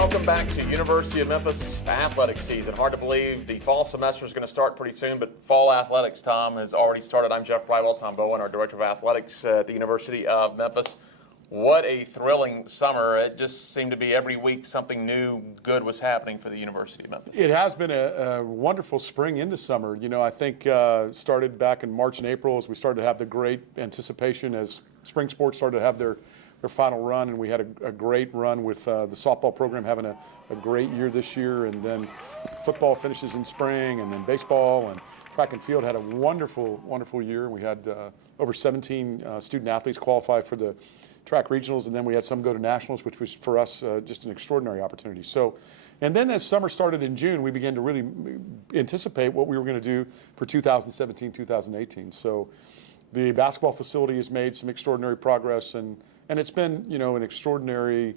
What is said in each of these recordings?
Welcome back to University of Memphis athletics season. Hard to believe the fall semester is going to start pretty soon, but fall athletics, Tom, has already started. I'm Jeff Brightwell, Tom Bowen, our Director of Athletics at the University of Memphis. What a thrilling summer. It just seemed to be every week something new, good was happening for the University of Memphis. It has been a wonderful spring into summer. You know, I think started back in March and April as we started to have the great anticipation as spring sports started to have their final run, and we had a great run with the softball program having a great year this year, and then football finishes in spring, and then baseball and track and field had a wonderful year. We had over 17 student athletes qualify for the track regionals, and then we had some go to nationals, which was for us just an extraordinary opportunity. So, and then as summer started in June, we began to really anticipate what we were going to do for 2017, 2018. So the basketball facility has made some extraordinary progress, and it's been, you know, an extraordinary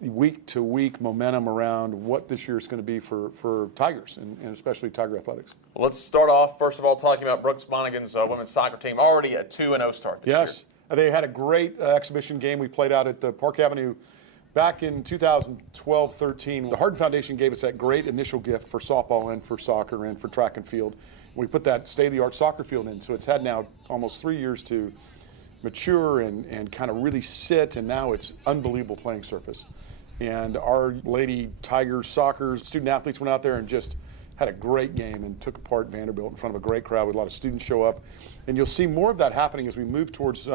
week-to-week momentum around what this year is going to be for Tigers, and especially Tiger Athletics. Well, let's start off, first of all, talking about Brooks Monaghan's women's soccer team. Already a 2-0 start this year. Yes. They had a great exhibition game we played out at the Park Avenue back in 2012-13. The Hardin Foundation gave us that great initial gift for softball and for soccer and for track and field. We put that state-of-the-art soccer field in, so it's had now almost 3 years to mature and kind of really sit, and now it's unbelievable playing surface. And our Lady Tigers soccer student athletes went out there and just had a great game and took apart Vanderbilt in front of a great crowd with a lot of students show up. And you'll see more of that happening as we move towards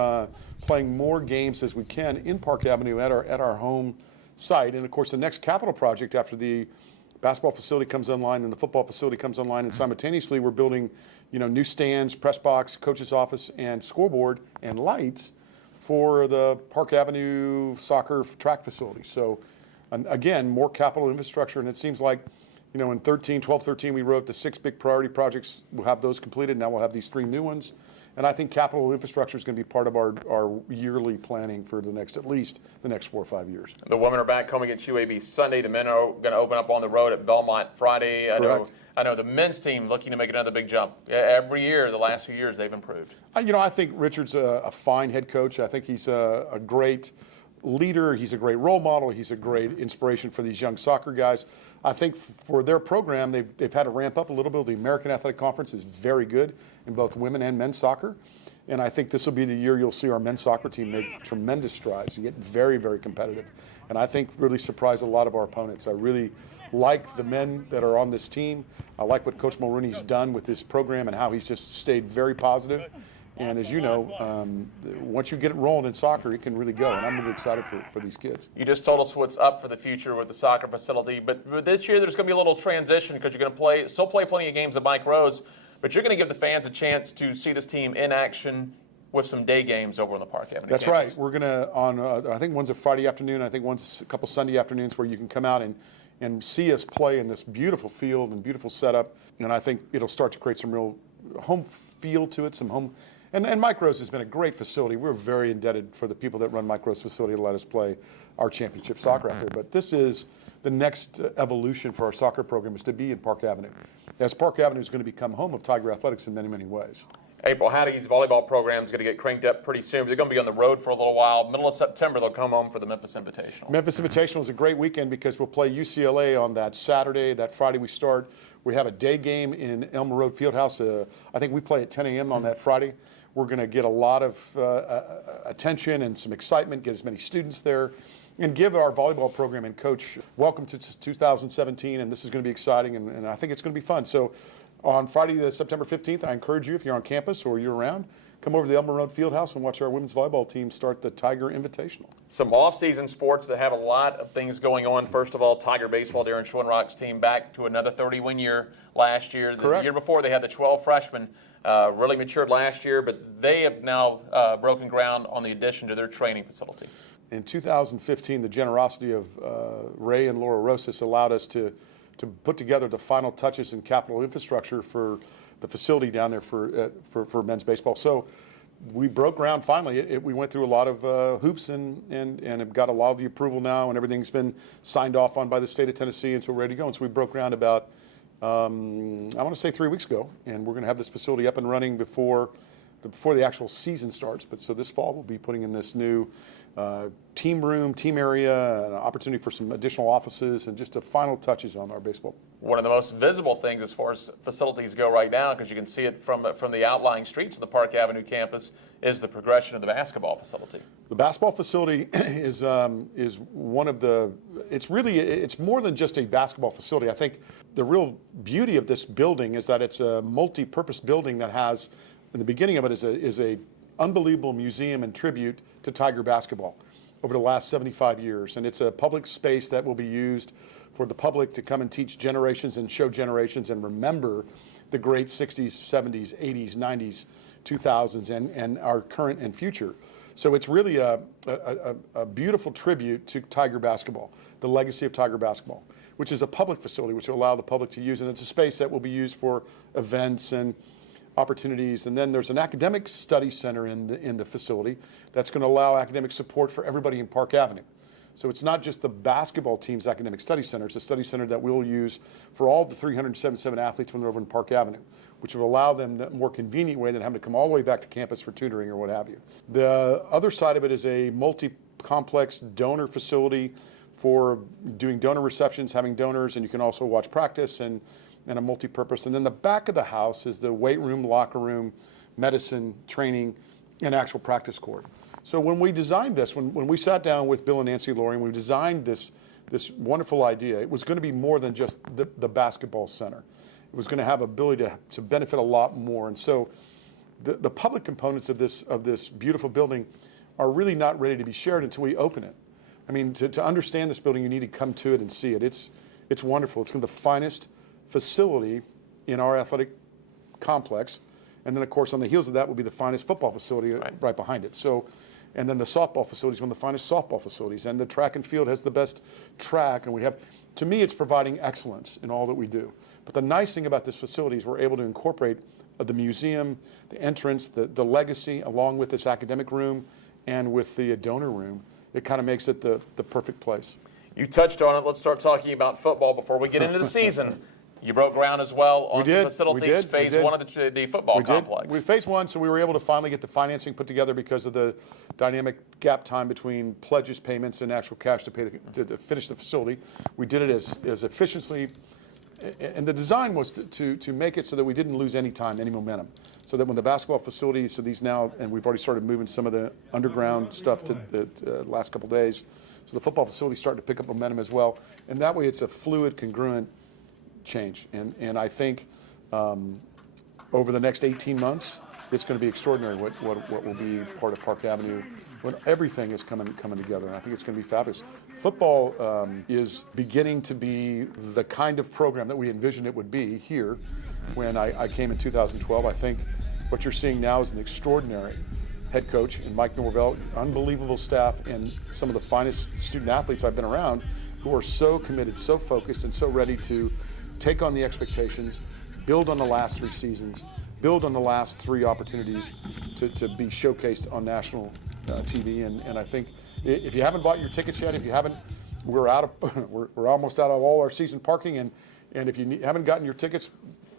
playing more games as we can in Park Avenue at our home site. And of course, the next capital project after the basketball facility comes online and the football facility comes online, and simultaneously we're building, you know, new stands, press box, coach's office, and scoreboard and lights for the Park Avenue soccer track facility. So again, more capital infrastructure, and it seems like, you know, in 12-13, we wrote the 6 big priority projects. We'll have those completed. Now we'll have these 3 new ones. And I think capital infrastructure is going to be part of our yearly planning for at least the next 4 or 5 years. The women are back home against UAB Sunday. The men are going to open up on the road at Belmont Friday. Correct. I know the men's team looking to make another big jump. Every year, the last few years, they've improved. You know, I think Richard's a fine head coach. I think he's a great leader. He's a great role model. He's a great inspiration for these young soccer guys. I think for their program, they've had to ramp up a little bit. The American Athletic Conference is very good in both women and men's soccer. And I think this will be the year you'll see our men's soccer team make tremendous strides and get very, very competitive. And I think really surprise a lot of our opponents. I really like the men that are on this team. I like what Coach Mulrooney's done with this program and how he's just stayed very positive. And as you know, once you get it rolling in soccer, it can really go. And I'm really excited for these kids. You just told us what's up for the future with the soccer facility. But this year, there's going to be a little transition because you're going to play plenty of games at Mike Rose. But you're going to give the fans a chance to see this team in action with some day games over on the Park Avenue That's campus. right. We're going to, I think one's a Friday afternoon. I think one's a couple Sunday afternoons where you can come out and see us play in this beautiful field and beautiful setup. And I think it'll start to create some real home feel to it, some home. And Mike Rose has been a great facility. We're very indebted for the people that run Mike Rose facility to let us play our championship soccer out there. But this is the next evolution for our soccer program, is to be in Park Avenue, as Park Avenue is going to become home of Tiger Athletics in many, many ways. April Hattie's volleyball program is going to get cranked up pretty soon. They're going to be on the road for a little while. Middle of September, they'll come home for the Memphis Invitational. Memphis Invitational is a great weekend because we'll play UCLA on that Saturday. That Friday we start. We have a day game in Elmer Road Fieldhouse. I think we play at 10 a.m. on that Friday. We're going to get a lot of attention and some excitement, get as many students there, and give our volleyball program and coach welcome to 2017, and this is going to be exciting, and I think it's going to be fun. So on Friday, September 15th, I encourage you, if you're on campus or you're around, come over to the Elmer Road Fieldhouse and watch our women's volleyball team start the Tiger Invitational. Some off-season sports that have a lot of things going on. First of all, Tiger baseball, Darren Schoenrock's team back to another 30-win year last year. Correct. The year before, they had the 12 freshmen. Really matured last year, but they have now broken ground on the addition to their training facility. In 2015, the generosity of Ray and Laura Rosas allowed us to put together the final touches in capital infrastructure for the facility down there for men's baseball. So we broke ground finally. We went through a lot of hoops and have got a lot of the approval now, and everything's been signed off on by the state of Tennessee, and so we're ready to go. And so we broke ground about, I want to say 3 weeks ago, and we're going to have this facility up and running before the actual season starts. But so this fall we'll be putting in this new team room, team area, an opportunity for some additional offices, and just the final touches on our baseball. One of the most visible things as far as facilities go right now, because you can see it from the outlying streets of the Park Avenue campus, is the progression of the basketball facility. The basketball facility is one of the. It's more than just a basketball facility. I think the real beauty of this building is that it's a multi-purpose building that has, in the beginning of it, is a unbelievable museum and tribute to Tiger basketball over the last 75 years, and it's a public space that will be used for the public to come and teach generations and show generations and remember the great 60s, 70s, 80s, 90s, 2000s, and our current and future. So it's really a beautiful tribute to Tiger basketball, the legacy of Tiger basketball, which is a public facility which will allow the public to use, and it's a space that will be used for events and opportunities. And then there's an academic study center in the facility that's going to allow academic support for everybody in Park Avenue. So it's not just the basketball team's academic study center, it's a study center that we'll use for all the 377 athletes when they're over in Park Avenue, which will allow them a more convenient way than having to come all the way back to campus for tutoring or what have you. The other side of it is a multi-complex donor facility for doing donor receptions, having donors, and you can also watch practice and a multi-purpose. And then the back of the house is the weight room, locker room, medicine, training, and actual practice court. So when we designed this, when we sat down with Bill and Nancy Laurie and we designed this wonderful idea, it was going to be more than just the basketball center. It was going to have ability to benefit a lot more. And so the public components of this beautiful building are really not ready to be shared until we open it. I mean, to understand this building, you need to come to it and see it. It's wonderful. It's going to be the finest facility in our athletic complex. And then, of course, on the heels of that will be the finest football facility right behind it. So, and then the softball facility is one of the finest softball facilities. And the track and field has the best track. And we have, to me, it's providing excellence in all that we do. But the nice thing about this facility is we're able to incorporate the museum, the entrance, the legacy, along with this academic room and with the donor room. It kind of makes it the perfect place. You touched on it. Let's start talking about football before we get into the season. You broke ground as well on the facilities, phase one of the football complex. We phase one, so we were able to finally get the financing put together because of the dynamic gap time between pledges, payments, and actual cash to pay to finish the facility. We did it as efficiently, and the design was to make it so that we didn't lose any time, any momentum. So that when the basketball facility, so these now, and we've already started moving some of the underground stuff to the last couple days. So the football facility is starting to pick up momentum as well. And that way it's a fluid, congruent change. And I think over the next 18 months, it's going to be extraordinary what will be part of Park Avenue when everything is coming together. And I think it's going to be fabulous. Football is beginning to be the kind of program that we envisioned it would be here when I came in 2012. I think what you're seeing now is an extraordinary head coach and Mike Norvell, unbelievable staff, and some of the finest student athletes I've been around who are so committed, so focused, and so ready to take on the expectations, build on the last 3 seasons, build on the last 3 opportunities to be showcased on national TV. And I think if you haven't bought your tickets yet, if you haven't, we're almost out of all our season parking. And if you haven't gotten your tickets,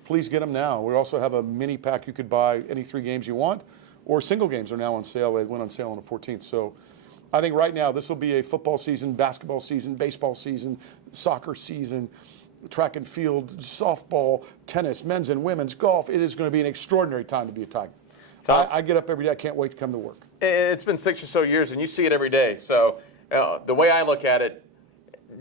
please get them now. We also have a mini pack you could buy any 3 games you want, or single games are now on sale. They went on sale on the 14th. So I think right now this will be a football season, basketball season, baseball season, soccer season, track and field, softball, tennis, men's and women's, golf. It is going to be an extraordinary time to be a Tiger. I get up every day. I can't wait to come to work. It's been 6 or so years, and you see it every day. So the way I look at it,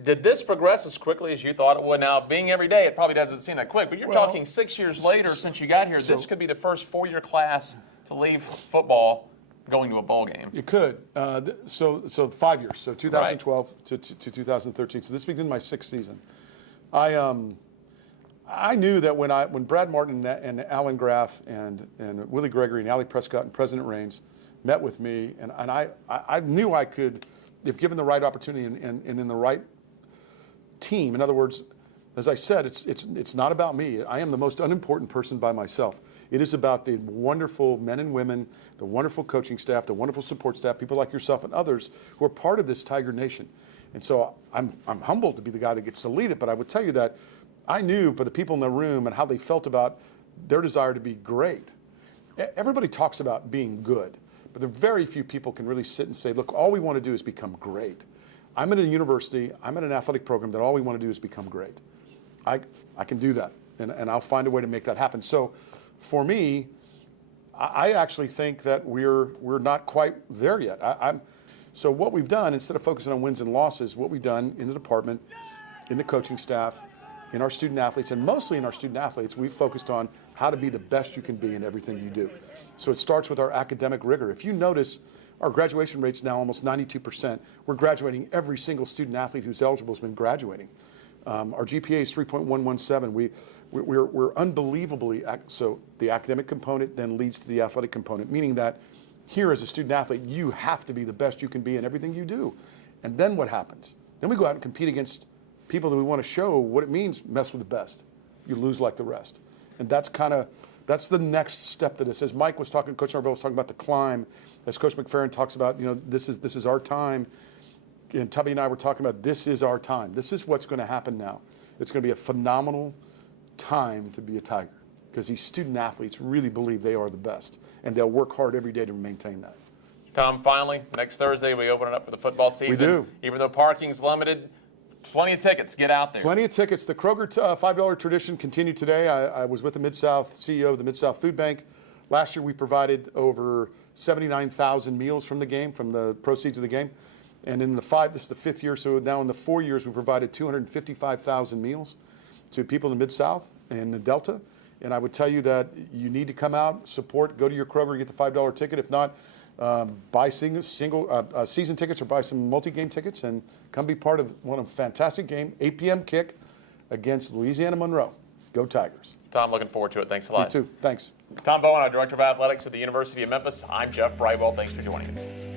did this progress as quickly as you thought it would? Now, being every day, it probably doesn't seem that quick, but you're talking 6 years later since you got here. This could be the first 4-year class to leave football going to a bowl game. It could. So 5 years. So 2012 to 2013. So this begins my 6th season. I knew that when Brad Martin and Alan Graff and Willie Gregory and Allie Prescott and President Raines met with me, and I knew I could, if given the right opportunity and in the right team. In other words, as I said, it's not about me. I am the most unimportant person by myself. It is about the wonderful men and women, the wonderful coaching staff, the wonderful support staff, people like yourself and others who are part of this Tiger Nation. And so I'm humbled to be the guy that gets to lead it, but I would tell you that I knew for the people in the room and how they felt about their desire to be great. Everybody talks about being good, But there are very few people can really sit and say, look, all we want to do is become great. I'm at a university, I'm at an athletic program that all we want to do is become great. I can do that, and I'll find a way to make that happen. So for me, I actually think that we're not quite there yet. So what we've done, instead of focusing on wins and losses, what we've done in the department, in the coaching staff, in our student athletes, and mostly in our student athletes, we've focused on how to be the best you can be in everything you do. So it starts with our academic rigor. If you notice, our graduation rate's now almost 92%. We're graduating every single student athlete who's eligible has been graduating. Our GPA is 3.117. We're unbelievably, so the academic component then leads to the athletic component, meaning that here as a student athlete, you have to be the best you can be in everything you do. And then what happens? Then we go out and compete against people that we want to show what it means, mess with the best. You lose like the rest. And that's the next step to this. As Mike was talking, Coach Norvell was talking about the climb, as Coach McFerrin talks about, this is our time. And Tubby and I were talking about this is our time. This is what's going to happen now. It's going to be a phenomenal time to be a Tiger because these student athletes really believe they are the best, and they'll work hard every day to maintain that. Tom, finally, next Thursday we open it up for the football season. We do. Even though parking's limited, plenty of tickets. Get out there. Plenty of tickets. The Kroger $5 tradition continued today. I was with the Mid-South CEO of the Mid-South Food Bank. Last year we provided over 79,000 meals from the game, from the proceeds of the game. And in this is the 5th year, so now in the 4 years we provided 255,000 meals to people in the Mid-South and the Delta. And I would tell you that you need to come out, support, go to your Kroger, get the $5 ticket. If not, buy single season tickets or buy some multi-game tickets and come be part of a fantastic game, 8 p.m. kick against Louisiana Monroe. Go Tigers. Tom, looking forward to it. Thanks a lot. You too. Thanks. Tom Bowen, our Director of Athletics at the University of Memphis. I'm Jeff Brightwell. Thanks for joining us.